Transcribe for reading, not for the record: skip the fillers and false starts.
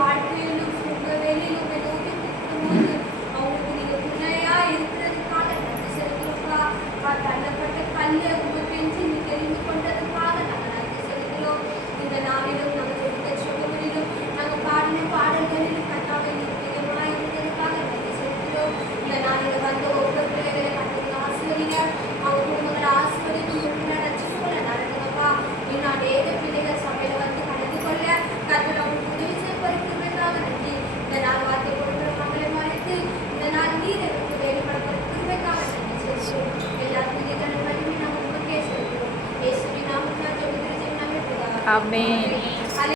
வாழ்க்கையிலும் உங்க வேலையிலும் உங்க நோக்கி கூப்பிடும்போது அவங்களுக்கு நீங்க துணையா இருக்கிறதுக்காக நன்றி செலுத்துறோம்ப்பா. தள்ளப்பட்ட கல்லை உங்க பெஞ்சு நீ தெரிந்து கொண்டதுக்காக நாங்கள் நன்றி செலுத்துகிறோம். இந்த நாளிலும் நாங்கள் எடுத்த சுகங்களிலும் நாங்கள் பாடின பாடல்களிலும் கர்த்தாவே நீர் பிரியமாய் இருந்ததுக்காக நன்றி செலுத்துகிறோம். இந்த நாளில் வந்த ஒவ்வொரு பிள்ளைகளை கர்த்தர் ஆசீர்வதிங்க. அவங்க குடும்பங்களை ஆசீர்வதித்து முழுமையாக ரட்சிப்புகளை நடத்துங்கப்பா. இன்னும் அநேக பிள்ளைகள் சபையில வந்து கலந்து கொள்ள கர்த்தர் அவங்களுக்கு உதவி செய்வதற்காக நன்றி. இந்த நாள் வார்த்தை கொடுக்கிற மக்களை மறைத்து இந்த நாள் நீர் எங்களுக்கு வெளிப்படுத்துவதற்காக நன்றி செலுத்துகிறோம். எல்லாருக்கும் இதனை வலிமை நாம் உங்களுக்கே செலுத்துகிறோம். இயேசுவின் நாமத்தில் ஜெபிக்கிறேன். ஆமென்.